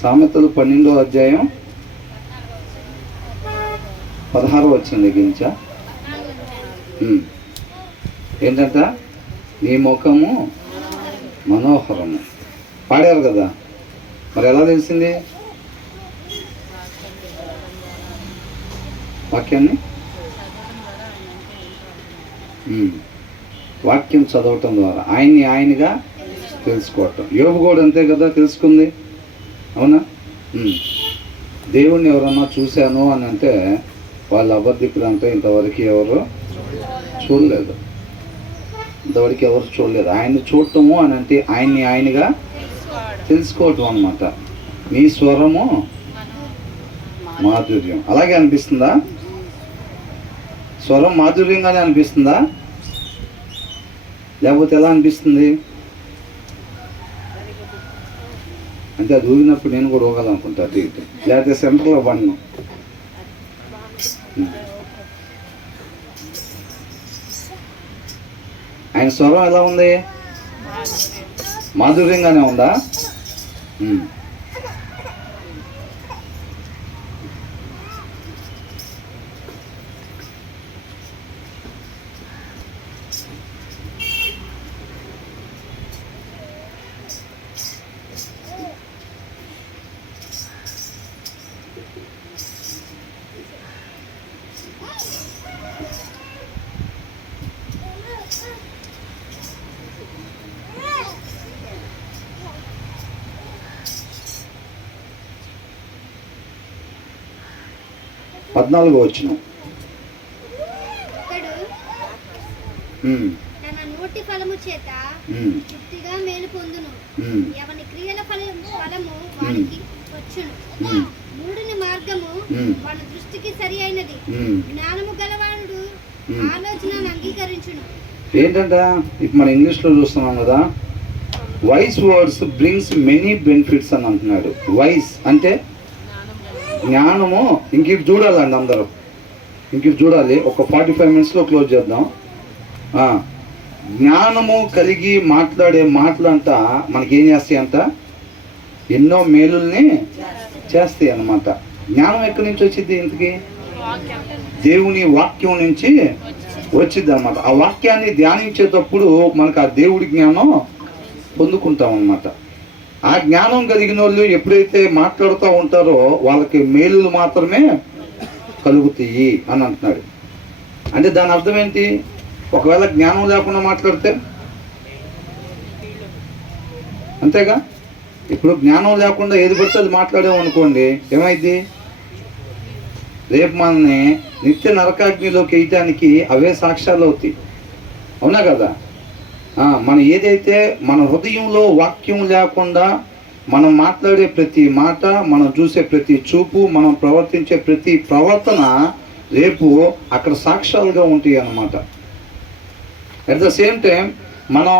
సామెతలు 12వ అధ్యాయం 16వ వచనం దగ్గర నుంచా? ఏంటంట? నీ ముఖము మనోహరము. పాడారు కదా, మరి ఎలా తెలిసింది వాక్యాన్ని? వాక్యం చదవటం ద్వారా ఆయనగా తెలుసుకోవటం. యోబు కూడా అంతే కదా తెలుసుకుంది, అవునా? దేవుణ్ణి ఎవరన్నా చూశాను అని అంటే వాళ్ళ అబద్ధికులంతా ఇంతవరకు ఎవరు చూడలేదు. ఆయన్ని చూడటము అని అంటే ఆయనగా తెలుసుకోవటం అన్నమాట. నీ స్వరము మాధుర్యం. అలాగే అనిపిస్తుందా? స్వరం మాధుర్యంగానే అనిపిస్తుందా, లేకపోతే ఎలా అనిపిస్తుంది? అంటే అది ఊగినప్పుడు నేను కూడా ఊగాలనుకుంటా అటు ఇటు, లేకపోతే సెంటర్లో పడినాం. ఆయన స్వరం ఎలా ఉంది? మాధుర్యంగానే ఉందా? 14వ వచనం. తన నోటి ఫలము చేత తృప్తిగా మేలు పొందును. ఎవని క్రియల ఫలము వానికి వచ్చును. మూడుని మార్గము మన దృష్టికి సరి అయినది. జ్ఞానము గలవాడు ఆలోచనను అంగీకరించును. ఏంటంట? ఇప్పుడు మన ఇంగ్లీష్లో చూస్తున్నాం కదా, wise words brings many benefits అని అంటున్నాడు. వైస్ అంటే జ్ఞానము. ఇంక చూడాలండి అందరూ, ఇంక చూడాలి. ఒక 45 minutesలో క్లోజ్ చేద్దాం. జ్ఞానము కలిగి మాట్లాడే మాటలంట మనకేం చేస్తాయి అంట? ఎన్నో మేలుల్ని చేస్తాయి అన్నమాట. జ్ఞానం ఎక్కడి నుంచి వచ్చింది? ఇంతకీ దేవుని వాక్యం నుంచి వచ్చింది అన్నమాట. ఆ వాక్యాన్ని ధ్యానించేటప్పుడు మనకు ఆ దేవుడి జ్ఞానం పొందుకుంటాం అన్నమాట. ఆ జ్ఞానం కలిగిన వాళ్ళు ఎప్పుడైతే మాట్లాడుతూ ఉంటారో వాళ్ళకి మేలులు మాత్రమే కలుగుతాయి అని అంటున్నాడు. అంటే దాని అర్థం ఏంటి? ఒకవేళ జ్ఞానం లేకుండా మాట్లాడితే అంతేగా. ఇప్పుడు జ్ఞానం లేకుండా ఏది పడితే అది మాట్లాడామనుకోండి, ఏమైంది? రేపు మనల్ని నిత్య నరకాగ్నిలోకి వేయటానికి అవే సాక్ష్యాలు అవుతాయి, అవునా కదా? మనం ఏదైతే మన హృదయంలో వాక్యం లేకుండా మనం మాట్లాడే ప్రతి మాట, మనం చూసే ప్రతి చూపు, మనం ప్రవర్తించే ప్రతి ప్రవర్తన రేపు అక్కడ సాక్ష్యాలుగా ఉంటాయి అన్నమాట. అట్ ద సేమ్ టైం మనం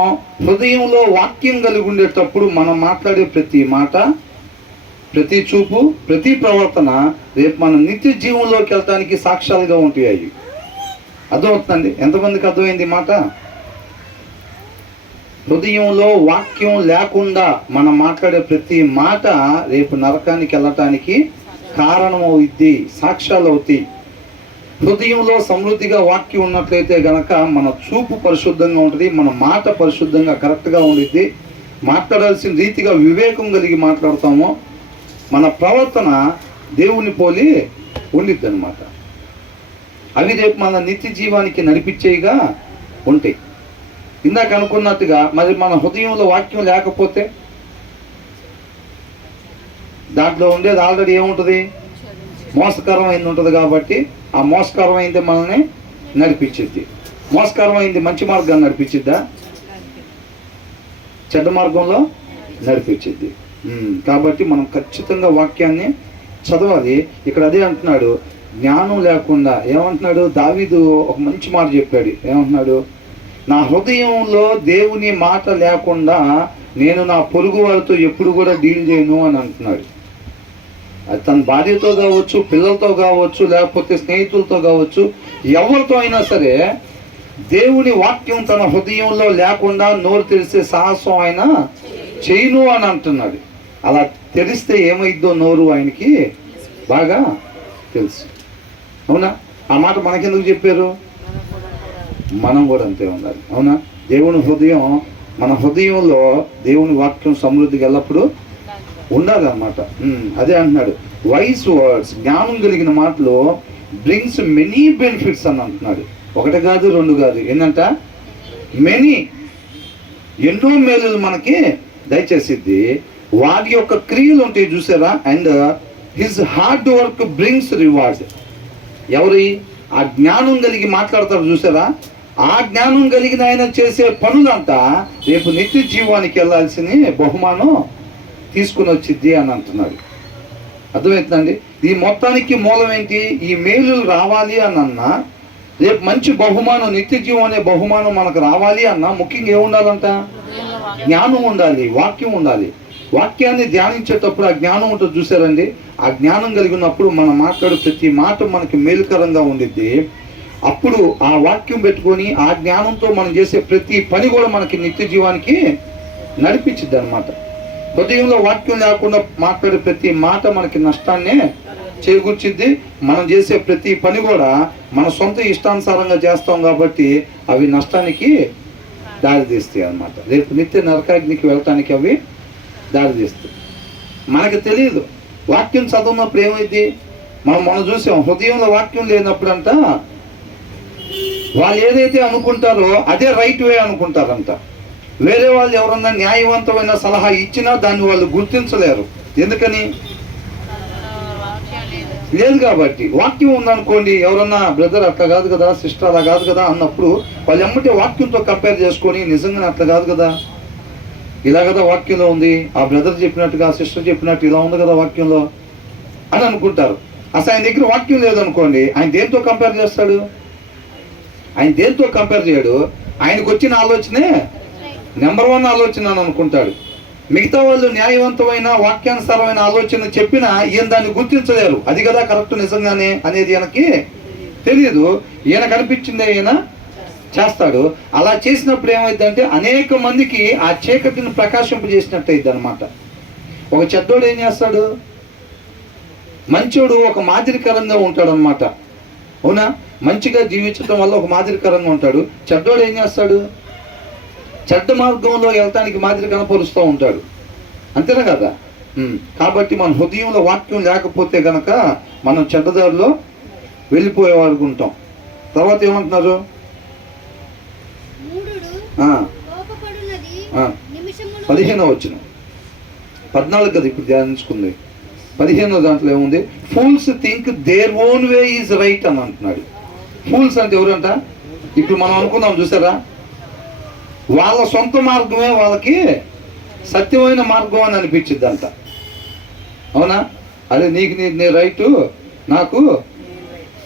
హృదయంలో వాక్యం కలిగి ఉండేటప్పుడు మనం మాట్లాడే ప్రతి మాట, ప్రతి చూపు, ప్రతి ప్రవర్తన రేపు మన నిత్య జీవంలోకి వెళ్ళటానికి సాక్ష్యాలుగా ఉంటాయి. అవి అర్థమవుతుందండి? ఎంతమందికి అర్థమైంది మాట? హృదయంలో వాక్యం లేకుండా మనం మాట్లాడే ప్రతి మాట రేపు నరకానికి వెళ్ళటానికి కారణం అవుద్ది, సాక్ష్యాలు అవుతాయి. హృదయంలో సమృద్ధిగా వాక్యం ఉన్నట్లయితే గనక మన చూపు పరిశుద్ధంగా ఉంటుంది, మన మాట పరిశుద్ధంగా కరెక్ట్గా ఉండిద్ది, మాట్లాడాల్సిన రీతిగా వివేకం కలిగి మాట్లాడతాము, మన ప్రవర్తన దేవుని పోలి ఉండిద్ది అనమాట. అవి రేపు మన నిత్య జీవానికి నడిపించేగా ఉంటాయి. ఇందాక అనుకున్నట్టుగా మరి మన హృదయంలో వాక్యం లేకపోతే దాంట్లో ఉండేది ఆల్రెడీ ఏముంటుంది? మోసకరమైంది ఉంటుంది. కాబట్టి ఆ మోసకరమైంది మనల్ని నడిపించిద్ది. మోసకరమైంది మంచి మార్గాన్ని నడిపించిద్దా? చెడ్డ మార్గంలో నడిపించిద్ది. కాబట్టి మనం ఖచ్చితంగా వాక్యాన్ని చదవాలి. ఇక్కడ అదే అంటున్నాడు, జ్ఞానం లేకుండా. ఏమంటున్నాడు? దావీదు ఒక మంచి మాట చెప్పాడు. ఏమంటున్నాడు? నా హృదయంలో దేవుని మాట లేకుండా నేను నా పొరుగు వారితో ఎప్పుడు కూడా డీల్ చేయను అని అంటున్నాడు. అది తన భార్యతో కావచ్చు, పిల్లలతో కావచ్చు, లేకపోతే స్నేహితులతో కావచ్చు, ఎవరితో అయినా సరే దేవుని వాక్యం తన హృదయంలో లేకుండా నోరు తెరిసే సాహసం ఆయన చేయను అని అంటున్నాడు. అలా తెలిస్తే ఏమైద్దో నోరు ఆయనకి బాగా తెలుసు. అవునా? ఆ మాట మనకెందుకు చెప్పారు? మనం కూడా అంతే ఉండాలి. అవునా? దేవుని హృదయం, మన హృదయంలో దేవుని వాక్యం సమృద్ధిగా ఎల్లప్పుడూ ఉండాలన్నమాట. అదే అంటున్నాడు, వైస్ వర్డ్స్, జ్ఞానం కలిగిన మాటలు బ్రింగ్స్ మెనీ బెనిఫిట్స్ అని అంటున్నాడు. ఒకటి కాదు, రెండు కాదు, ఏంటంట మెనీ, ఎన్నో మేలులు మనకి దయచేసిద్ది. వారి యొక్క క్రియలు ఉంటాయి చూసారా, and his hard work brings reward. ఎవరి? ఆ జ్ఞానం కలిగి మాట్లాడతారు చూసారా, ఆ జ్ఞానం కలిగిన ఆయన చేసే పనులంతా రేపు నిత్య జీవానికి వెళ్ళాల్సిన బహుమానం తీసుకుని వచ్చిద్ది అని అంటున్నాడు. అర్థమవుతుందండి? ఈ మొత్తానికి మూలం ఏంటి? ఈ మేలులు రావాలి అని అన్నా, రేపు మంచి బహుమానం, నిత్య జీవం అనే బహుమానం మనకు రావాలి అన్నా ముఖ్యంగా ఏముండాలంట? జ్ఞానం ఉండాలి, వాక్యం ఉండాలి. వాక్యాన్ని ధ్యానించేటప్పుడు ఆ జ్ఞానం ఉంటుంది చూసారండి, ఆ జ్ఞానం కలిగినప్పుడు మనం మాట్లాడే ప్రతి మాట మనకి మేలుకరంగా ఉండిద్ది. అప్పుడు ఆ వాక్యం పెట్టుకొని ఆ జ్ఞానంతో మనం చేసే ప్రతి పని కూడా మనకి నిత్య జీవానికి నడిపించిద్ది అనమాట. హృదయంలో వాక్యం లేకుండా మాట్లాడే ప్రతి మాట మనకి నష్టాన్నే చేకూర్చిద్ది. మనం చేసే ప్రతి పని కూడా మన సొంత ఇష్టానుసారంగా చేస్తాం కాబట్టి అవి నష్టానికి దారితీస్తాయి అన్నమాట. రేపు నిత్య నరకాగ్నికి వెళ్ళటానికి అవి దారితీస్తాయి. మనకి తెలియదు. వాక్యం చదువున్నప్పుడు ఏమైంది? మనం చూసాం, హృదయంలో వాక్యం లేనప్పుడంట వాళ్ళు ఏదైతే అనుకుంటారో అదే రైట్ వే అనుకుంటారంట. వేరే వాళ్ళు ఎవరన్నా న్యాయవంతమైన సలహా ఇచ్చినా దాన్ని వాళ్ళు గుర్తించలేరు. ఎందుకని? లేదు కాబట్టి. వాక్యం ఉందనుకోండి, ఎవరన్నా బ్రదర్ అట్లా కాదు కదా, సిస్టర్ అలా కాదు కదా అన్నప్పుడు వాళ్ళు ఎమ్మటే వాక్యంతో కంపేర్ చేసుకొని నిజంగానే అట్లా కాదు కదా, ఇలా కదా వాక్యంలో ఉంది, ఆ బ్రదర్ చెప్పినట్టుగా ఆ సిస్టర్ చెప్పినట్టు ఇలా ఉంది కదా వాక్యంలో అని అనుకుంటారు. అసలు ఆయన దగ్గర వాక్యం లేదనుకోండి, ఆయన దేంతో కంపేర్ చేస్తాడు? ఆయన దేంతో కంపేర్ చేయడు. ఆయనకు వచ్చిన ఆలోచనే నెంబర్ 1 ఆలోచన అని అనుకుంటాడు. మిగతా వాళ్ళు న్యాయవంతమైన వాక్యానుసారమైన ఆలోచన చెప్పినా ఈయన దాన్ని గుర్తించలేరు. అది కదా కరెక్ట్ నిజంగానే అనేది ఈయనకి తెలియదు. ఈయన కనిపించిందే ఈయన చేస్తాడు. అలా చేసినప్పుడు ఏమైందంటే అనేక మందికి ఆ చీకటిని ప్రకాశింపజేసినట్టు అయింది అనమాట. ఒక చెడ్డోడు ఏం చేస్తాడు? మంచోడు ఒక మాదిరికరంగా ఉంటాడు అనమాట. అవునా? మంచిగా జీవించడం వల్ల ఒక మాదిరికరంగా ఉంటాడు. చెడ్డోడు ఏం చేస్తాడు? చెడ్డ మార్గంలో వెళ్ళటానికి మాదిరి కనపరుస్తూ ఉంటాడు. అంతేనా కదా? కాబట్టి మన హృదయంలో వాక్యం లేకపోతే గనక మనం చెడ్డదారిలో వెళ్ళిపోయేవాడు ఉంటాం. తర్వాత ఏమంటున్నారు? 15వ వచనం, 14 కదా ఇప్పుడు ధ్యానించుకుంది. 15వ దాంట్లో ఏముంది? Fools think their own way is right అని అంటున్నాడు. ఫూల్స్ అంటే ఎవరంట? ఇప్పుడు మనం అనుకున్నాం చూసారా, వాళ్ళ సొంత మార్గమే వాళ్ళకి సత్యమైన మార్గం అని అనిపించింది అంట. అవునా? అదే నీకు నీ రైటు, నాకు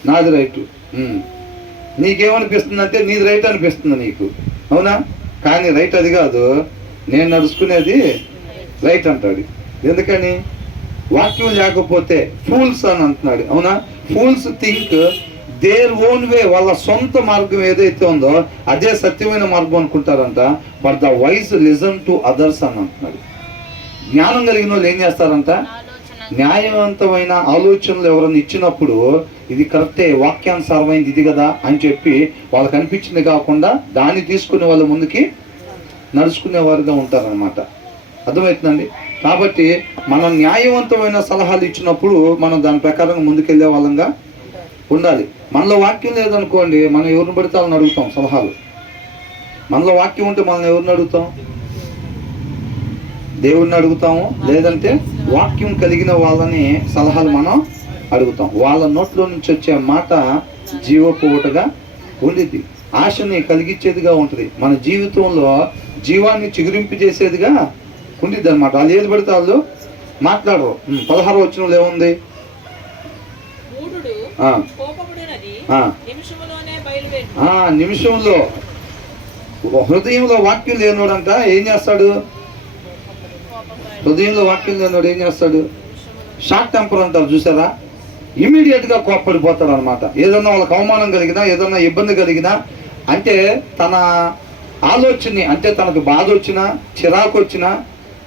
నాది రైటు. నీకేమనిపిస్తుంది అంటే నీది రైట్ అనిపిస్తుంది నీకు. అవునా? కానీ రైట్ అది కాదు, నేను నడుచుకునేది రైట్ అంటాడు. ఎందుకని? వాక్యం లేకపోతే ఫూల్స్ అని అంటున్నాడు. అవునా? Fools think their own way, వాళ్ళ సొంత మార్గం ఏదైతే ఉందో అదే సత్యమైన మార్గం అనుకుంటారంట. But the wise listen to others అని అంటున్నాడు. జ్ఞానం కలిగిన వాళ్ళు ఏం చేస్తారంట? న్యాయవంతమైన ఆలోచనలు ఎవరైనా ఇచ్చినప్పుడు ఇది కరెక్టే, వాక్యానుసారమైంది ఇది కదా అని చెప్పి వాళ్ళకి అనిపించింది కాకుండా దాన్ని తీసుకునే వాళ్ళ ముందుకి నడుచుకునేవారుగా ఉంటారనమాట. అర్థమవుతుందండి? కాబట్టి మనం న్యాయవంతమైన సలహాలు ఇచ్చినప్పుడు మనం దాని ప్రకారం ముందుకెళ్ళే వాళ్ళంగా ఉండాలి. మనలో వాక్యం లేదనుకోండి, మనం ఎవరిని పడితే వాళ్ళని అడుగుతాం సలహాలు. మనలో వాక్యం ఉంటే మనం ఎవరిని అడుగుతాం? దేవుడిని అడుగుతాము, లేదంటే వాక్యం కలిగిన వాళ్ళని సలహాలు మనం అడుగుతాం. వాళ్ళ నోట్లో నుంచి వచ్చే మాట జీవపు ఊటగా ఉండిద్ది, ఆశని కలిగించేదిగా ఉంటుంది, మన జీవితంలో జీవాన్ని చిగురింపు చేసేదిగా ఉండిద్ది అనమాట. వాళ్ళు ఏది పడితే వాళ్ళు మాట్లాడరు. 16వ వచనంలో ఏముంది? నిమిషంలో హృదయంలో వాక్యం లేనోడంట ఏం చేస్తాడు? హృదయంలో వాక్యం లేనోడు ఏం చేస్తాడు? షార్ట్ టెంపర్ అంటారు చూసారా, ఇమీడియట్గా కోప్పడిపోతాడు అనమాట. ఏదన్నా వాళ్ళకి అవమానం కలిగినా, ఏదన్నా ఇబ్బంది కలిగినా, అంటే తన ఆలోచనని, అంటే తనకు బాధ వచ్చినా, చిరాకు వచ్చినా,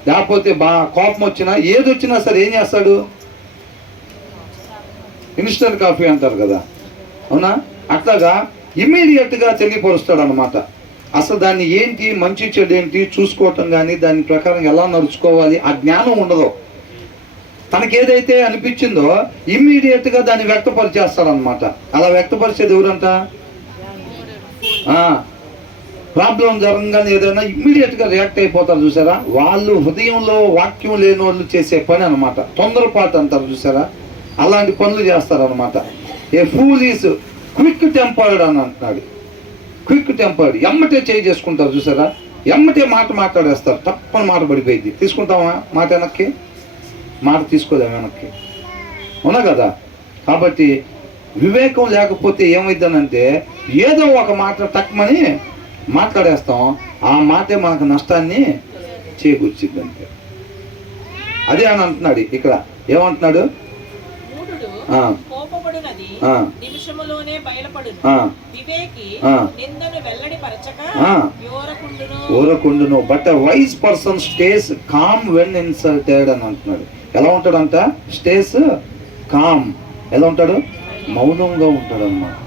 లేకపోతే కోపం వచ్చినా ఏది వచ్చినా సరే ఏం చేస్తాడు? ఇన్స్టెంట్ కాఫీ అంటారు కదా, అవునా? అట్లాగా ఇమ్మీడియట్గా తెలియపరుస్తాడు అనమాట. అసలు దాన్ని ఏంటి, మంచి చెడు ఏంటి చూసుకోవటం కానీ దాని ప్రకారం ఎలా నడుచుకోవాలి ఆ జ్ఞానం ఉండదు. తనకి ఏదైతే అనిపించిందో ఇమ్మీడియట్గా దాన్ని వ్యక్తపరిచేస్తాడనమాట. అలా వ్యక్తపరిచేది ఎవరంట? ప్రాబ్లం జరగగానే ఏదైనా ఇమ్మీడియట్గా రియాక్ట్ అయిపోతారు చూసారా, వాళ్ళు హృదయంలో వాక్యం లేని వాళ్ళు చేసే పని అనమాట. తొందరపాటు అంటారు చూసారా, అలాంటి పనులు చేస్తారనమాట. ఏ ఫూల్ ఈజ్ క్విక్ టెంపర్డ్ అని అంటున్నాడు. క్విక్ టెంపర్డ్, ఎమ్మటే చేయి చేసుకుంటారు చూసారా, ఎమ్మటే మాట మాట్లాడేస్తారు, తప్పని మాట పడిపోయింది. తీసుకుంటామా మాట వెనక్కి? మాట తీసుకోలేము వెనక్కి, అవునా కదా? కాబట్టి వివేకం లేకపోతే ఏమైందనంటే ఏదో ఒక మాట తక్కువని మాట్లాడేస్తాం, ఆ మాటే మనకు నష్టాన్ని చేకూర్చిద్ది అంతే. అదే అని అంటున్నాడు ఇక్కడ. ఏమంటున్నాడు? ఊరకుండును but wise person stays calm when insulted అని అంటున్నాడు. ఎలా ఉంటాడంట? Stays calm. ఎలా ఉంటాడు? మౌనంగా ఉంటాడు అన్నమాట.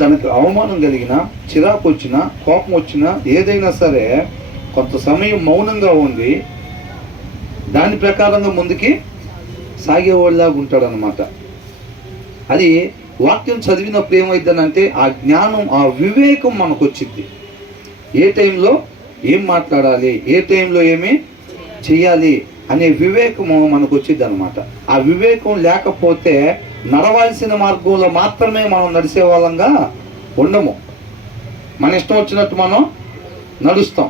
తనకు అవమానం కలిగినా, చిరాకు వచ్చినా, కోపం వచ్చినా ఏదైనా సరే కొంత సమయం మౌనంగా ఉండి దాని ప్రకారంగా ముందుకి సాగేవాళ్ళలాగా ఉంటాడు అనమాట. అది వాక్యం చదివినప్పుడు ఏమైందనంటే ఆ జ్ఞానం, ఆ వివేకం మనకు వచ్చింది. ఏ టైంలో ఏం మాట్లాడాలి, ఏ టైంలో ఏమి చెయ్యాలి అనే వివేకము మనకు వచ్చింది అనమాట. ఆ వివేకం లేకపోతే నడవాల్సిన మార్గంలో మాత్రమే మనం నడిచే వాళ్ళంగా ఉండము. మన ఇష్టం వచ్చినట్టు మనం నడుస్తాం.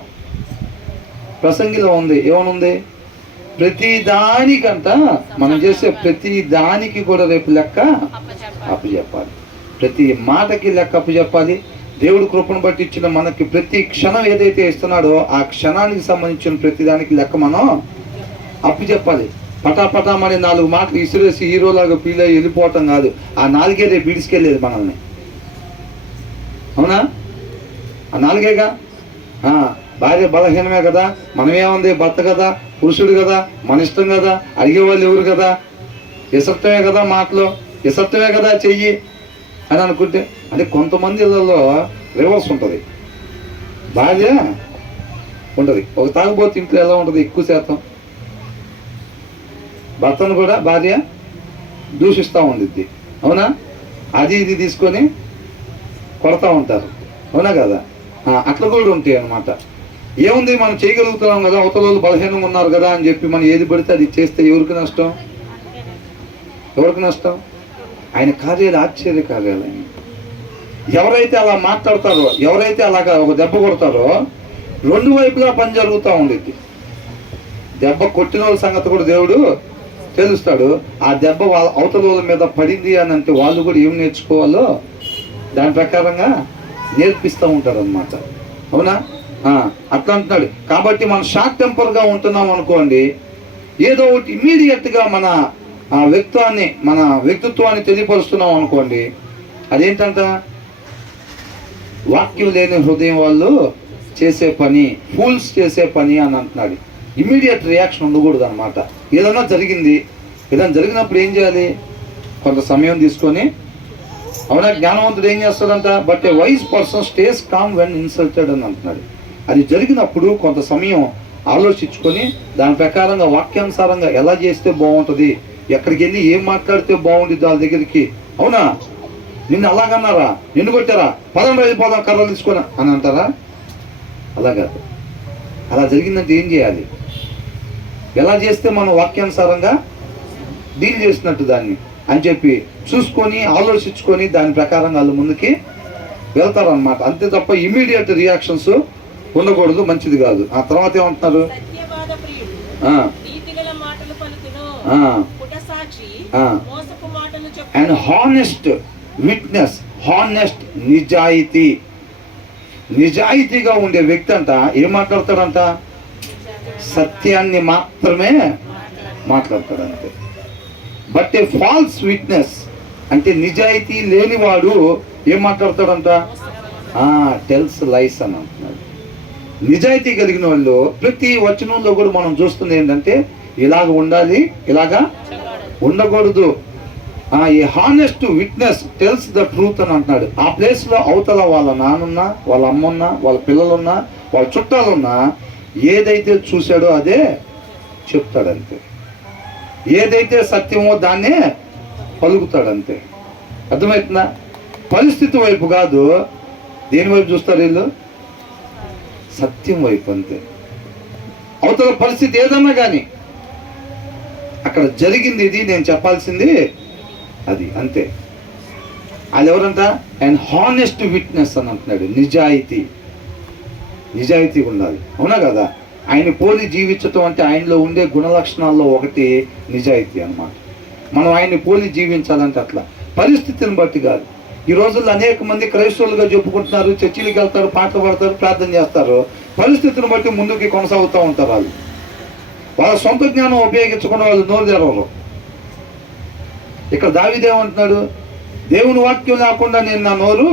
ప్రసంగిలో ఉంది, ఏమనుంది? ప్రతి దానికంట మనం చేసే ప్రతి దానికి కూడా రేపు లెక్క అప్పచెప్పాలి. ప్రతి మాటకి లెక్క అప్పచెప్పాలి. దేవుడు కృపను బట్టి ఇచ్చిన మనకి ప్రతి క్షణం ఏదైతే ఇస్తున్నాడో ఆ క్షణానికి సంబంధించిన ప్రతి దానికి లెక్క మనం అప్పచెప్పాలి. పటాపటామని 4 మాటలు ఇసిరేసి హీరోలాగా ఫీల్ అయ్యి వెళ్ళిపోవటం కాదు. ఆ 4 రేపు విడిచికెళ్ళేది మనల్ని, అవునా? ఆ 4గా. భార్య బలహీనమే కదా, మనమేముంది, భర్త కదా, పురుషుడు కదా, మన ఇష్టం కదా, అడిగేవాళ్ళు ఎవరు కదా, ఇసత్వమే కదా మాటలు, ఇసత్వమే కదా చెయ్యి అని అనుకుంటే. అంటే కొంతమంది ఇళ్ళలో రివర్స్ ఉంటుంది. భార్య ఉంటుంది, ఒక తాగుబోతు ఇంట్లో ఎలా ఉంటుంది, ఎక్కువ శాతం భర్తను కూడా భార్య దూషిస్తూ ఉండిద్ది, అవునా? అది ఇది తీసుకొని కొడతా ఉంటారు, అవునా కదా? అట్లా కూడా ఉంటాయి అన్నమాట. ఏముంది, మనం చేయగలుగుతున్నాం కదా, అవతల వాళ్ళు బలహీనంగా ఉన్నారు కదా అని చెప్పి మనం ఏది పడితే అది చేస్తే ఎవరికి నష్టం? ఎవరికి నష్టం? ఆయన కార్యాలు ఆశ్చర్య కార్యాలు. ఆయన ఎవరైతే అలా మాట్లాడతారో, ఎవరైతే అలాగా ఒక దెబ్బ కొడతారో 2 వైపులా పని జరుగుతూ ఉండిద్ది. దెబ్బ కొట్టిన వాళ్ళ సంగతి కూడా దేవుడు తెలుస్తాడు. ఆ దెబ్బ వాళ్ళ అవతల వాళ్ళ మీద పడింది అని అంటే వాళ్ళు కూడా ఏం నేర్చుకోవాలో దాని ప్రకారంగా నేర్పిస్తూ ఉంటారు అన్నమాట, అవునా? అట్లా అంటున్నాడు. కాబట్టి మనం షార్ట్ టెంపర్గా ఉంటున్నాం అనుకోండి, ఏదో ఒకటి ఇమ్మీడియట్గా మన మన వ్యక్తిత్వాన్ని తెలియపరుస్తున్నాం అనుకోండి, అదేంటంట? వాక్యం లేని హృదయం వాళ్ళు చేసే పని, ఫూల్స్ చేసే పని అని అంటున్నాడు. ఇమ్మీడియట్ రియాక్షన్ ఉండకూడదు అనమాట. ఏదైనా జరిగినప్పుడు ఏం చేయాలి? కొంత సమయం తీసుకొని, అవునా? జ్ఞానవంతుడు ఏం చేస్తాడంట? But a wise person stays calm when insulted అని అంటున్నాడు. అది జరిగినప్పుడు కొంత సమయం ఆలోచించుకొని దాని ప్రకారంగా వాక్యానుసారంగా ఎలా చేస్తే బాగుంటుంది, ఎక్కడికి వెళ్ళి ఏం మాట్లాడితే బాగుంటుంది వాళ్ళ దగ్గరికి, అవునా? నిన్ను అలాగన్నారా, నిన్ను కొట్టారా, పదండి వెళ్ళిపోదాం కర్రలు తీసుకొని అని అంటారా? అలా కాదు. అలా జరిగిందంటే ఏం చేయాలి? ఎలా చేస్తే మనం వాక్యానుసారంగా డీల్ చేసినట్టు దాన్ని అని చెప్పి చూసుకొని ఆలోచించుకొని దాని ప్రకారంగా వాళ్ళు ముందుకి వెళ్తారనమాట. అంతే తప్ప ఇమీడియట్ రియాక్షన్స్ ఉండకూడదు, మంచిది కాదు. ఆ తర్వాత ఏమంటున్నారు? అండ్ హానెస్ట్ విట్నెస్, హానెస్ట్ నిజాయితీగా ఉండే వ్యక్తి అంట ఏం మాట్లాడతాడంట? సత్యాన్ని మాత్రమే మాట్లాడతాడంతే. బట్ ఏ ఫాల్స్ విట్నెస్ అంటే నిజాయితీ లేనివాడు ఏం మాట్లాడతాడంట? టెల్స్ లైస్ అని అంటున్నాడు. నిజాయితీ కలిగిన వాళ్ళు ప్రతి వచనంలో కూడా మనం చూస్తుంది ఏంటంటే ఇలాగ ఉండాలి, ఇలాగా ఉండకూడదు. ఈ honest witness tells the truth అని అంటున్నాడు. ఆ ప్లేస్లో అవతల వాళ్ళ నాన్నున్నా, వాళ్ళ అమ్మున్నా, వాళ్ళ పిల్లలున్నా, వాళ్ళ చుట్టాలున్నా ఏదైతే చూశాడో అదే చెప్తాడంతే. ఏదైతే సత్యమో దాన్నే పలుకుతాడంతే. అర్థమవుతుందా? పరిస్థితి వైపు కాదు, దేని వైపు చూస్తారు వీళ్ళు? సత్యం వైపు అంతే. అవతల పరిస్థితి ఏదన్నా కానీ అక్కడ జరిగింది ఇది, నేను చెప్పాల్సింది అది, అంతే. అది ఎవరంట? అండ్ హానెస్ట్ విట్నెస్ అని అంటున్నాడు. నిజాయితీ ఉండాలి. అవునా కదా? ఆయన పోలి జీవించటం అంటే ఆయనలో ఉండే గుణలక్షణాల్లో ఒకటి నిజాయితీ అన్నమాట. మనం ఆయన్ని పోలి జీవించాలంటే అట్లా పరిస్థితిని బట్టి కాదు. ఈ రోజుల్లో అనేక మంది క్రైస్తవులుగా చెప్పుకుంటున్నారు, చర్చిలకు వెళ్తారు, పాటలు పాడతారు, ప్రార్థన చేస్తారు. పరిస్థితిని బట్టి ముందుకి కొనసాగుతూ ఉంటారు. వాళ్ళ సొంత జ్ఞానం ఉపయోగించకుండా వాళ్ళు నోరు తెరవరు. ఇక్కడ దావీదేమంటున్నాడు? దేవుని వాక్యం లేకుండా నేను నా నోరు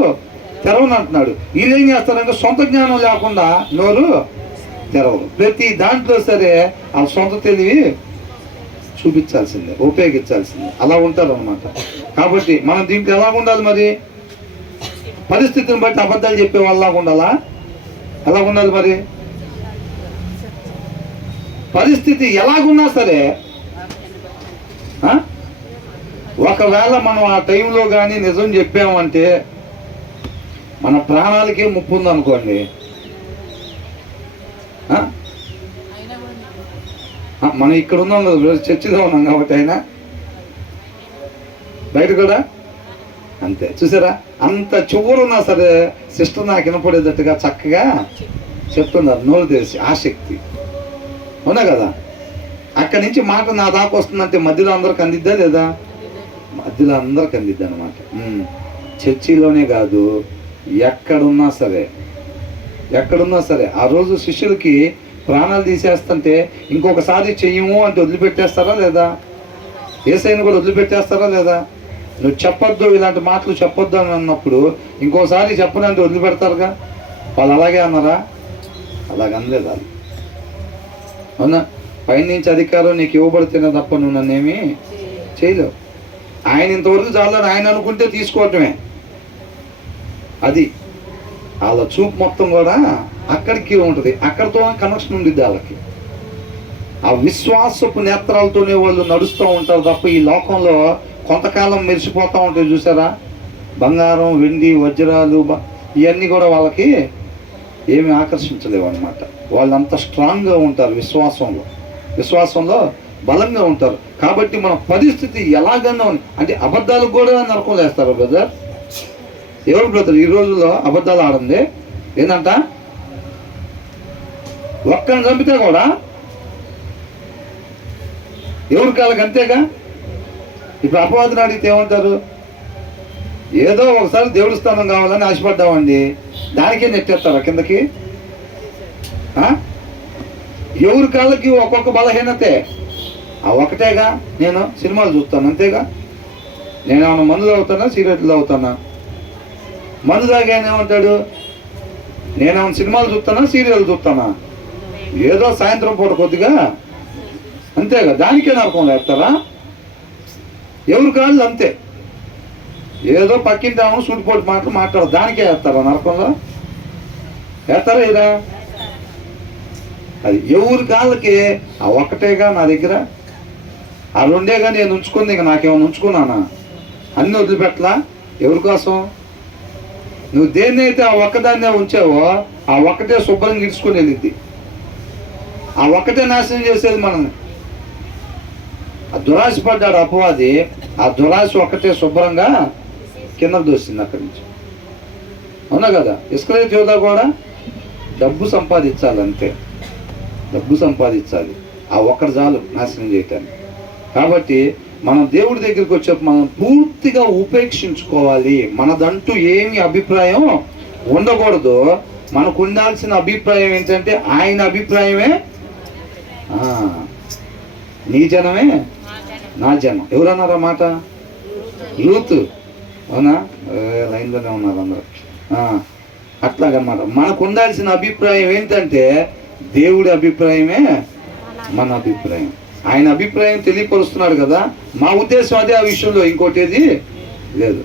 తెరవను అంటున్నాడు. వీళ్ళు ఏం చేస్తారంటే సొంత జ్ఞానం లేకుండా నోరు తెరవరు. ప్రతి దాంట్లో సరే ఆ సొంత తెలివి చూపించాల్సిందే, ఉపయోగించాల్సిందే. అలా ఉంటారు అన్నమాట. కాబట్టి మనం దీంట్లో ఎలా ఉండాలి మరి? పరిస్థితిని బట్టి అబద్ధాలు చెప్పే వాళ్ళలాగా ఉండాలా? ఎలా ఉండాలి మరి? పరిస్థితి ఎలాగున్నా సరే ఒకవేళ మనం ఆ టైంలో కానీ నిజం చెప్పామంటే మన ప్రాణాలకే ముప్పు ఉందనుకోండి, మనం ఇక్కడ ఉన్నాం కదా, చర్చిలో ఉన్నాం కాబట్టి అయినా బయట కూడా అంతే. చూసారా? అంత చివరున్నా సరే సిస్టర్ నాకు వినపడేటట్టుగా చక్కగా చెప్తున్నారు, నోరు తెలిసి ఆసక్తి. అవునా కదా? అక్కడి నుంచి మాట నా దాకా వస్తుందంటే మధ్యలో అందరికి అందిద్దా లేదా? మధ్యలో అందరికి అందిద్ది అనమాట. చర్చిలోనే కాదు, ఎక్కడున్నా సరే ఆ రోజు శిష్యులకి ప్రాణాలు తీసేస్తుంటే ఇంకొకసారి చెయ్యము అంటే వదిలిపెట్టేస్తారా లేదా? యేసయ్యను కూడా వదిలిపెట్టేస్తారా లేదా? నువ్వు చెప్పొద్దు, ఇలాంటి మాటలు చెప్పొద్దు అని అన్నప్పుడు ఇంకోసారి చెప్పనంటే వదిలిపెడతారుగా. వాళ్ళు అలాగే అన్నారా? అలాగనలేదు వాళ్ళు. అవునా? పైనుంచి అధికారం నీకు ఇవ్వబడితేనే తప్ప నువ్వు నన్నేమీ చేయలేవు. ఆయన ఇంతవరకు చాలని ఆయన అనుకుంటే తీసుకోవటమే. అది వాళ్ళ చూపు మొత్తం కూడా అక్కడికి ఉంటుంది. అక్కడితో కనెక్షన్ ఉండిద్ది వాళ్ళకి. ఆ విశ్వాసపు నేత్రాలతోనే వాళ్ళు నడుస్తూ ఉంటారు తప్ప ఈ లోకంలో కొంతకాలం మెరిసిపోతూ ఉంటాయి. చూసారా? బంగారం, వెండి, వజ్రాలు ఇవన్నీ కూడా వాళ్ళకి ఏమి ఆకర్షించలేవు అన్నమాట. వాళ్ళంతా స్ట్రాంగ్గా ఉంటారు, విశ్వాసంలో బలంగా ఉంటారు. కాబట్టి మన పరిస్థితి ఎలాగన్నా అంటే అబద్ధాలకు కూడా నరకం వేస్తారు బ్రదర్. ఎవరు బ్రదర్ ఈ రోజుల్లో అబద్ధాలు ఆడండి? ఏంటంట? ఒక్కరిని చంపితే కూడా ఎవరి కాళ్ళకి అంతేగా. ఇప్పుడు అపవాదిని అడిగితే ఏమంటారు? ఏదో ఒకసారి దేవుడి స్థానం కావాలని ఆశపడ్డామండి, దానికే నెట్టేస్తారా కిందకి? ఎవరి కాళ్ళకి ఒక్కొక్క బలహీనతే. ఆ ఒకటేగా. నేను సినిమాలు చూస్తాను అంతేగా. నేనేమన్నా మందులు అవుతానా, సిగరెట్లు అవుతానా? మందు తాగానే ఏమంటాడు? నేనేమన్నా సినిమాలు చూస్తానా, సీరియల్ చూస్తానా? ఏదో సాయంత్రం పూట కొద్దిగా అంతేగా. దానికే నరకం వేస్తారా? ఎవరి కాళ్ళు అంతే. ఏదో పక్కింటాము సూటిపోటు మాటలు మాట్లాడరు, దానికే వేస్తారా నరకంలో? వేస్తారా ఇరా? అది ఎవరి కాళ్ళకి ఆ ఒక్కటేగా నా దగ్గర. ఆ రెండేగా నేను ఉంచుకుంది, ఇంకా నాకేమైనా ఉంచుకున్నానా? అన్నీ వదిలిపెట్టలా. ఎవరి కోసం? నువ్వు దేన్ని అయితే ఆ ఒక్కదాన్నే ఉంచావో ఆ ఒక్కటే శుభ్రంగా ఇడుచుకొని వెళ్ళిద్ది. ఆ ఒక్కటే నాశనం చేసేది మనల్ని. ఆ దురాశ పడ్డాడు అపవాది, ఆ దురాశ ఒక్కటే శుభ్రంగా కిందకు దోసింది అక్కడి నుంచి. అవునా కదా? ఇస్కరియోతు యూదా కూడా డబ్బు సంపాదించాలంతే, డబ్బు సంపాదించాలి. ఆ ఒక్కటి చాలు నాశనం చేయటానికి. కాబట్టి మనం దేవుడి దగ్గరికి వచ్చేప్పుడు మనం పూర్తిగా ఉపేక్షించుకోవాలి. మనదంటూ ఏమి అభిప్రాయం ఉండకూడదు. మనకు ఉండాల్సిన అభిప్రాయం ఏంటంటే ఆయన అభిప్రాయమే. నీ జనమే నా జనం. ఎవరన్నారా మాట? రూతు. అవునా? లైన్లోనే ఉన్నారు అందరూ. అట్లాగనమాట. మనకు ఉండాల్సిన అభిప్రాయం ఏంటంటే దేవుడి అభిప్రాయమే మన అభిప్రాయం. ఆయన అభిప్రాయం తెలియపరుస్తున్నాడు కదా. మా ఉద్దేశం అదే, ఆ విషయంలో ఇంకోటి ఏది లేదు.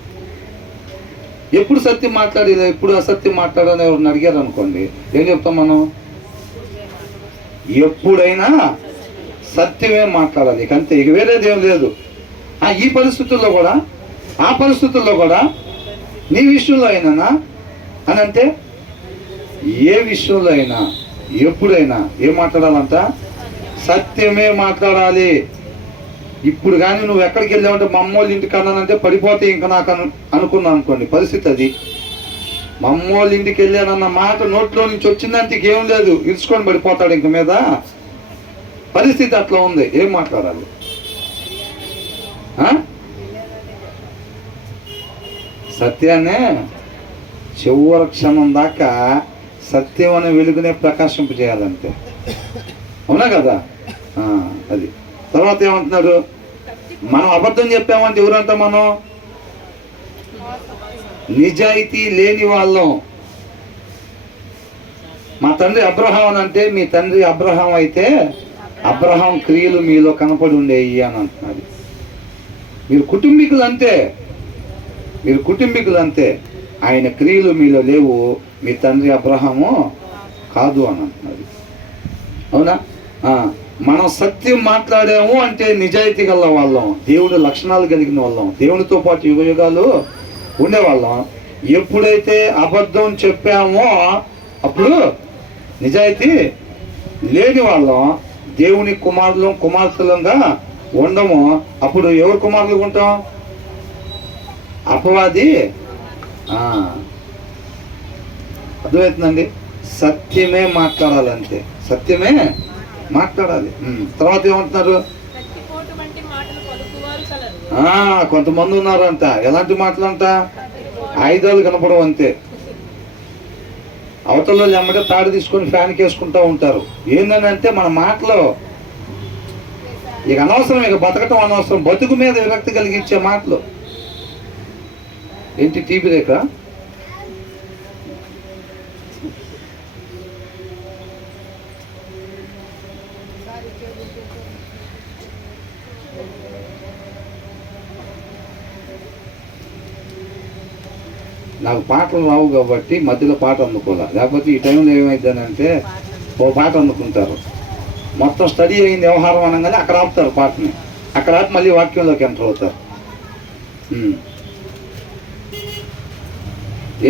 ఎప్పుడు సత్యం మాట్లాడి ఎప్పుడు అసత్యం మాట్లాడని ఎవరిని అడిగారు అనుకోండి, ఏం చెప్తాం మనం? ఎప్పుడైనా సత్యమే మాట్లాడాలి, ఇక అంతే, ఇక వేరేది ఏం లేదు. ఈ పరిస్థితుల్లో కూడా, ఆ పరిస్థితుల్లో కూడా నీ విషయంలో అయినా అని అంటే, ఏ విషయంలో అయినా ఎప్పుడైనా ఏం మాట్లాడాలంట? సత్యమే మాట్లాడాలి. ఇప్పుడు కానీ నువ్వు ఎక్కడికి వెళ్ళావంటే మా అమ్మోళ్ళ ఇంటికి అన్నానంటే పడిపోతే ఇంకా నాకు అనుకున్నాను అనుకోండి, పరిస్థితి అది. మా అమ్మోళ్ళ ఇంటికి వెళ్ళానన్న మాట నోట్లో నుంచి వచ్చిందంటే ఇంకేం లేదు, ఇరుచుకొని పడిపోతాడు ఇంక మీద. పరిస్థితి అట్లా ఉంది. ఏం మాట్లాడాలి? సత్యాన్నే చివరి క్షణం దాకా సత్యం అనే వెలుగునే ప్రకాశింపజేయాలంతే. అవునా కదా? అది. తర్వాత ఏమంటున్నాడు? మనం అబద్ధం చెప్పామంటే ఎవరంట? మనం నిజాయితీ లేని వాళ్ళం. మా తండ్రి అబ్రహాం అని అంటే, మీ తండ్రి అబ్రహాం అయితే అబ్రహాం క్రియలు మీలో కనపడి ఉండేవి అని అంటున్నాడు. మీరు కుటుంబీకులు అంతే, మీరు కుటుంబీకులు అంతే. ఆయన క్రియలు మీలో లేవు, మీ తండ్రి అబ్రహాము కాదు అని అంటున్నాడు. అవునా? మనం సత్యం మాట్లాడాము అంటే నిజాయితీ గల వాళ్ళం, దేవుడి లక్షణాలు కలిగిన వాళ్ళం, దేవునితో పాటు యుగయుగాలు ఉండేవాళ్ళం. ఎప్పుడైతే అబద్ధం చెప్పామో అప్పుడు నిజాయితీ లేని వాళ్ళం, దేవుని కుమారులం కుమార్తెలంగా ఉండము. అప్పుడు ఎవరు కుమారులుగా ఉంటాం? అపవాది. అర్థమవుతుందండి? సత్యమే మాట్లాడాలంతే, సత్యమే మాట్లాడాలి. తర్వాత ఏమంటున్నారు? కొంతమంది ఉన్నారంట, ఎలాంటి మాటలంట? ఆయుధాలు కనపడవు అంతే. అవతలలో ఎమ్మటే తాడు తీసుకొని ఫ్యాన్కి వేసుకుంటూ ఉంటారు. ఏందని అంటే మన మాటలో ఇక అనవసరం, ఇక బతకటం అనవసరం, బతుకు మీద విరక్తి కలిగించే మాటలు. ఏంటి టీవీ రేఖ? నాకు పాటలు రావు కాబట్టి మధ్యలో పాట అందుకోలే, లేకపోతే ఈ టైంలో ఏమైందని అంటే ఓ పాట అందుకుంటారు. మొత్తం స్టడీ అయింది వ్యవహారం అనగానే అక్కడ ఆపుతారు పాటని, అక్కడ ఆపి మళ్ళీ వాక్యంలోకి ఎంటర్ అవుతారు.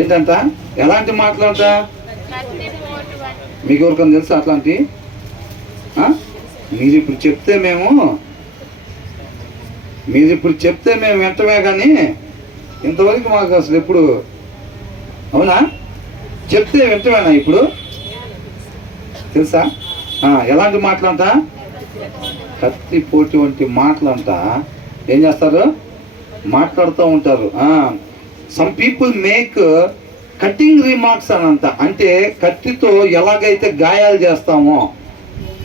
ఏంటంట? ఎలాంటి మాటలంట? మీకు ఎవరికైనా తెలుసా అట్లాంటి? మీరు ఇప్పుడు చెప్తే మేము వెంటనే, కానీ ఇంతవరకు మాకు అసలు ఎప్పుడు, అవునా? చెప్తే వెంటనేనా ఇప్పుడు? తెలుసా? ఎలాంటి మాటలంట? కత్తిపోటు వంటి మాటలంట. ఏం చేస్తారు? మాట్లాడుతూ ఉంటారు. Some people make cutting remarks అనంట. అంటే కత్తితో ఎలాగైతే గాయాలు చేస్తామో,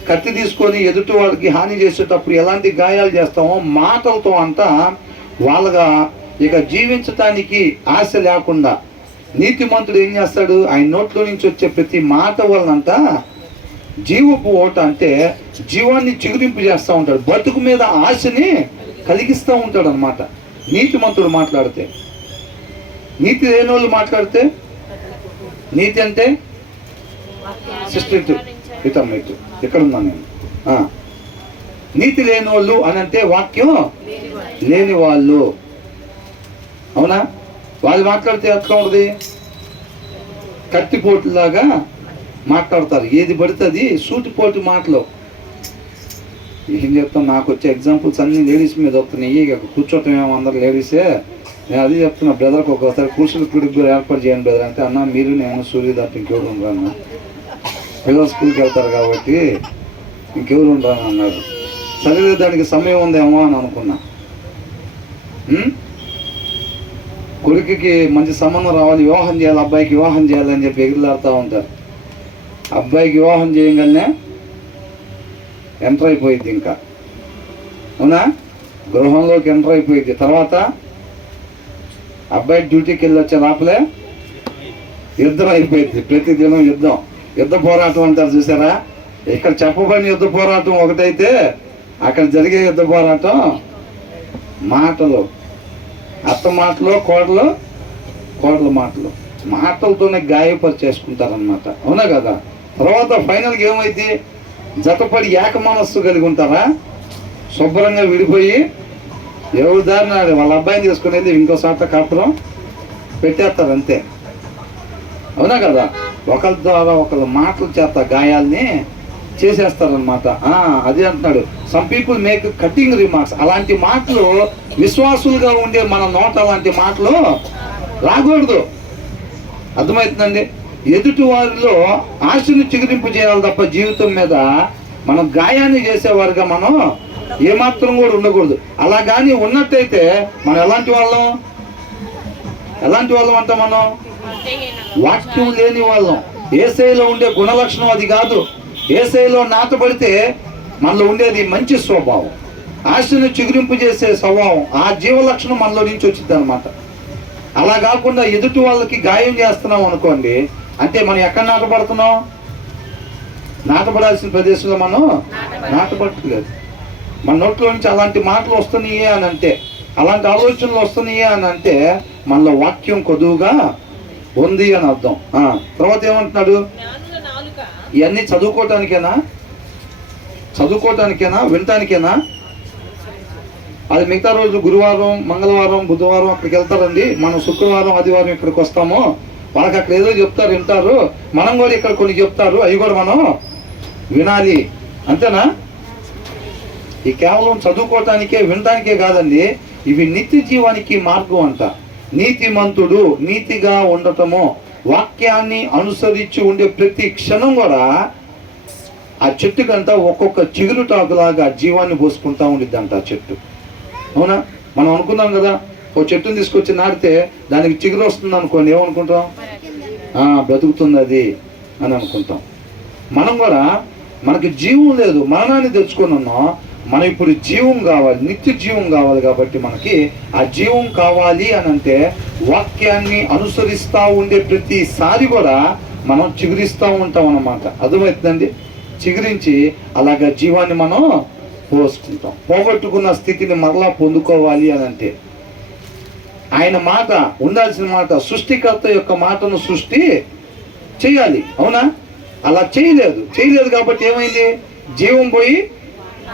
కత్తి తీసుకొని ఎదుటి వాళ్ళకి హాని చేసేటప్పుడు ఎలాంటి గాయాలు చేస్తామో, మాటలతో అంట వాళ్ళగా ఇక జీవించటానికి ఆశ లేకుండా నీతిమంతుడు ఏం చేస్తాడు? ఆయన నోట్లో నుంచి వచ్చే ప్రతి మాట వలనంట జీవపు ఓట, అంటే జీవాన్ని చిగురింపు చేస్తూ ఉంటాడు, బతుకు మీద ఆశని కలిగిస్తూ ఉంటాడు అనమాట. నీతిమంతుడు మాట్లాడితే. నీతి లేని వాళ్ళు మాట్లాడితే, నీతి అంటే సిస్టర్ ఇక్కడ ఉన్నాను నేను. నీతి లేని వాళ్ళు అని అంటే వాక్యం లేని వాళ్ళు. అవునా? వాళ్ళు మాట్లాడితే ఎట్లా ఉంటుంది? కత్తిపోటులాగా మాట్లాడతారు, ఏది పడితే అది సూటిపోటు మాటలు. ఏం చెప్తాం? నాకు వచ్చే ఎగ్జాంపుల్స్ అన్ని లేడీస్ మీద వస్తున్నాయి. ఇక కూర్చోటం ఏమో అందరు లేడీసే. నేను అది చెప్తున్నా, బ్రదర్కి ఒకసారి కూర్చుని పిడుగు ఏర్పాటు చేయండి బ్రదర్ అంటే, అన్న మీరు నేను సూర్య తప్ప ఇంకెవరు ఉండరాను, పిల్లలు స్కూల్కి వెళ్తారు కాబట్టి ఇంకెవరు ఉండరాను అన్నారు. సరే దానికి సమయం ఉందేమో అని అనుకున్నా. కొడుకుకి మంచి సంబంధం రావాలి, వివాహం చేయాలి, అబ్బాయికి వివాహం చేయాలి అని చెప్పి ఎగిరిలాడుతూ ఉంటారు. అబ్బాయికి వివాహం చేయగానే ఎంటర్ అయిపోయింది, ఇంకా అవునా? గృహంలోకి ఎంటర్ అయిపోయింది. తర్వాత అబ్బాయి డ్యూటీకి వెళ్ళి వచ్చే లోపలే యుద్ధం అయిపోయింది. ప్రతిదినం యుద్ధ పోరాటం అంటారు చూసారా. ఇక్కడ చెప్పబడిన యుద్ధ పోరాటం ఒకటైతే అక్కడ జరిగే యుద్ధ పోరాటం మాటలు, అత్త మాటలు, కోడల మాటలతోనే గాయపరిచేసుకుంటారనమాట. అవునా కదా. తర్వాత ఫైనల్గా ఏమైంది? జతపడి ఏక మనస్సు కలిగి ఉంటారా, శుభ్రంగా విడిపోయి ఎవరి దారిన వాళ్ళ అబ్బాయిని తీసుకుని వెళ్ళి ఇంకో చోట కాపురం పెట్టేస్తారు అంతే. అవునా కదా. ఒకరి ద్వారా ఒకళ్ళ మాటల చేత గాయాల్ని చేసేస్తారనమాట. అదే అంటున్నాడు, some people make cutting remarks. అలాంటి మాటలు విశ్వాసులుగా ఉండే మన నోట అలాంటి మాటలు రాకూడదు. అర్థమవుతుందండి. ఎదుటి వారిలో ఆశను చిగురింపు చేయాలి తప్ప జీవితం మీద మనం గాయాన్ని చేసేవారుగా మనం ఏమాత్రం కూడా ఉండకూడదు. అలా కానీ ఉన్నట్టయితే మనం ఎలాంటి వాళ్ళం అంట? మనం వాక్యం లేని వాళ్ళం. యేసయ్యలో ఉండే గుణలక్షణం అది కాదు. యేసయ్యలో నాటబడితే మనలో ఉండేది మంచి స్వభావం, ఆశను చిగురింపు చేసే స్వభావం, ఆ జీవలక్షణం మనలో నుంచి వచ్చింది అనమాట. అలా కాకుండా ఎదుటి వాళ్ళకి గాయం చేస్తున్నాం అనుకోండి, అంటే మనం ఎక్కడ నాటబడుతున్నాం? నాటబడాల్సిన ప్రదేశంలో మనం నాటబడట్లేదు. మన నోట్లో నుంచి అలాంటి మాటలు వస్తున్నాయి అని అంటే, అలాంటి ఆలోచనలు వస్తున్నాయి అని అంటే మనలో వాక్యం కొదువుగా ఉంది అని అర్థం. తర్వాత ఏమంటున్నాడు? ఇవన్నీ చదువుకోవటానికేనా, వినటానికేనా? అది మిగతా రోజు గురువారం, మంగళవారం, బుధవారం అక్కడికి వెళ్తారండి. మనం శుక్రవారం, ఆదివారం ఇక్కడికి వస్తాము. వాళ్ళకి అక్కడ ఏదో చెప్తారు, వింటారు. మనం కూడా ఇక్కడ కొన్ని చెప్తారు, అవి కూడా మనం వినాలి. అంతేనా? ఈ కేవలం చదువుకోవటానికే, వినటానికే కాదండి. ఇవి నిత్య జీవానికి మార్గం అంట. నీతిమంతుడు నీతిగా ఉండటము, వాక్యాన్ని అనుసరించి ఉండే ప్రతి క్షణం కూడా ఆ చెట్టు కంట ఒక్కొక్క చిగురుటాకులాగా జీవాన్ని పోసుకుంటా ఉండిద్దంట ఆ చెట్టు. అవునా? మనం అనుకున్నాం కదా, ఓ చెట్టుని తీసుకొచ్చి నాటితే దానికి చిగురు వస్తుంది అనుకోండి, ఏమనుకుంటాం? బ్రతుకుతుంది అది అని అనుకుంటాం. మనం కూడా మనకి జీవం లేదు, మరణాన్ని తెచ్చుకొని ఉన్నాం. మనం ఇప్పుడు జీవం కావాలి, నిత్య జీవం కావాలి. కాబట్టి మనకి ఆ జీవం కావాలి అని అంటే వాక్యాన్ని అనుసరిస్తూ ఉండే ప్రతిసారి కూడా మనం చిగురిస్తూ ఉంటాం అన్నమాట. అర్థమవుతుందండి. చిగురించి అలాగా జీవాన్ని మనం పోసుకుంటాం. పోగొట్టుకున్న స్థితిని మరలా పొందుకోవాలి అని అంటే ఆయన మాట ఉండాల్సిన మాట, సృష్టికర్త యొక్క మాటను సృష్టి చేయాలి. అవునా? అలా చేయలేదు కాబట్టి ఏమైంది? జీవం పోయి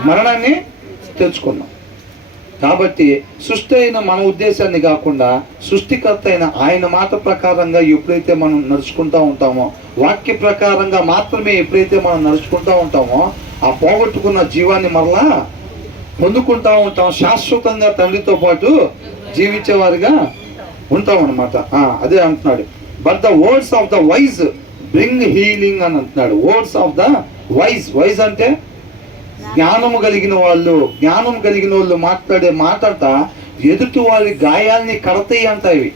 మరణాన్ని తెచ్చుకున్నాం. కాబట్టి సృష్టి అయిన మన ఉద్దేశాన్ని కాకుండా సృష్టికర్త అయిన ఆయన మాట ప్రకారంగా ఎప్పుడైతే మనం నడుచుకుంటూ ఉంటామో, వాక్య ప్రకారంగా మాత్రమే ఎప్పుడైతే మనం నడుచుకుంటూ ఉంటామో, ఆ పోగొట్టుకున్న జీవాన్ని మరలా పొందుకుంటూ ఉంటాం. శాశ్వతంగా తండ్రితో పాటు జీవించేవారిగా ఉంటాం అన్నమాట. అదే అంటున్నాడు, but the words of the wise bring healing అని అంటున్నాడు. వర్డ్స్ ఆఫ్ ద వైజ్ అంటే జ్ఞానము కలిగిన వాళ్ళు మాట్లాడే మాటట ఎదుటి వారి గాయాల్ని కడతాయి అంట. ఇవి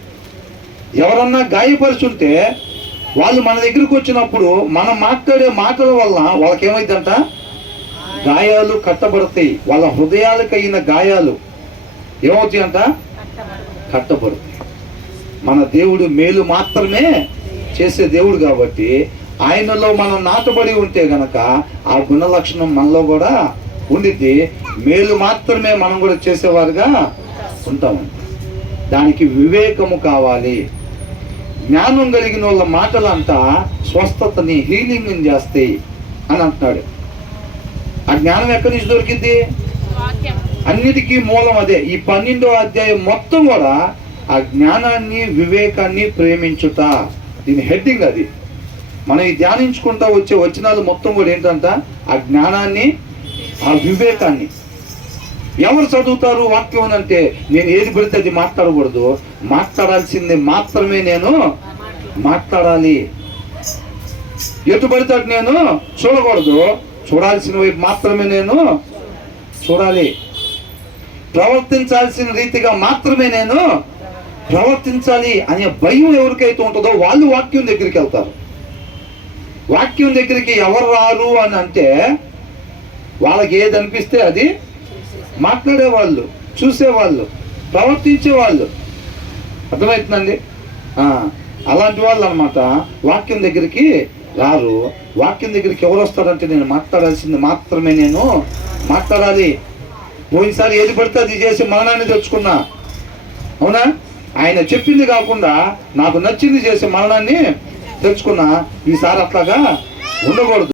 ఎవరన్నా గాయపరుచుంటే వాళ్ళు మన దగ్గరికి వచ్చినప్పుడు మనం మాట్లాడే మాటల వల్ల వాళ్ళకేమైందంట? గాయాలు కట్టబడతాయి. వాళ్ళ హృదయాలకైన గాయాలు ఏమవుతాయి అంట? కట్టబడతాయి. మన దేవుడు మేలు మాత్రమే చేసే దేవుడు కాబట్టి ఆయనలో మనం నాటబడి ఉంటే గనక ఆ గుణలక్షణం మనలో కూడా ఉండిద్ది. మేలు మాత్రమే మనం కూడా చేసేవారుగా ఉంటామండి. దానికి వివేకము కావాలి. జ్ఞానం కలిగిన వాళ్ళ మాటలంతా స్వస్థతని, హీలింగ్ని చేస్తాయి అని అంటున్నాడు. ఆ జ్ఞానం ఎక్కడి నుంచి దొరికింది? అన్నిటికీ మూలం అదే. ఈ 12వ అధ్యాయం మొత్తం కూడా ఆ జ్ఞానాన్ని, వివేకాన్ని ప్రేమించుట, దీని హెడ్డింగ్ అది. మనం ఈ ధ్యానించుకుంటా వచ్చే వచనాలు మొత్తం కూడా ఏంటంట? ఆ జ్ఞానాన్ని, ఆ వివేకాన్ని. ఎవరు చదువుతారు వాక్యం అంటే? నేను ఏది పడితే అది మాట్లాడకూడదు, మాట్లాడాల్సింది మాత్రమే నేను మాట్లాడాలి. ఎటు పడితే అటు నేను చూడకూడదు, చూడాల్సిన వైపు మాత్రమే నేను చూడాలి. ప్రవర్తించాల్సిన రీతిగా మాత్రమే నేను ప్రవర్తించాలి అనే భయం ఎవరికైతే ఉంటుందో వాళ్ళు వాక్యం దగ్గరికి వెళ్తారు. వాక్యం దగ్గరికి ఎవరు రారు అని అంటే వాళ్ళకి ఏది అనిపిస్తే అది మాట్లాడేవాళ్ళు, చూసేవాళ్ళు, ప్రవర్తించేవాళ్ళు. అర్థమవుతుందండి. అలాంటి వాళ్ళు అనమాట వాక్యం దగ్గరికి రారు. వాక్యం దగ్గరికి ఎవరు వస్తారంటే నేను మాట్లాడాల్సింది మాత్రమే నేను మాట్లాడాలి. పోయినసారి ఏది పడితే అది చేసి మరణాన్ని తెచ్చుకున్నా, అవునా? ఆయన చెప్పింది కాకుండా నాకు నచ్చింది చేసి మరణాన్ని తెచ్చుకున్నా. ఈసారి అట్లాగా ఉండకూడదు.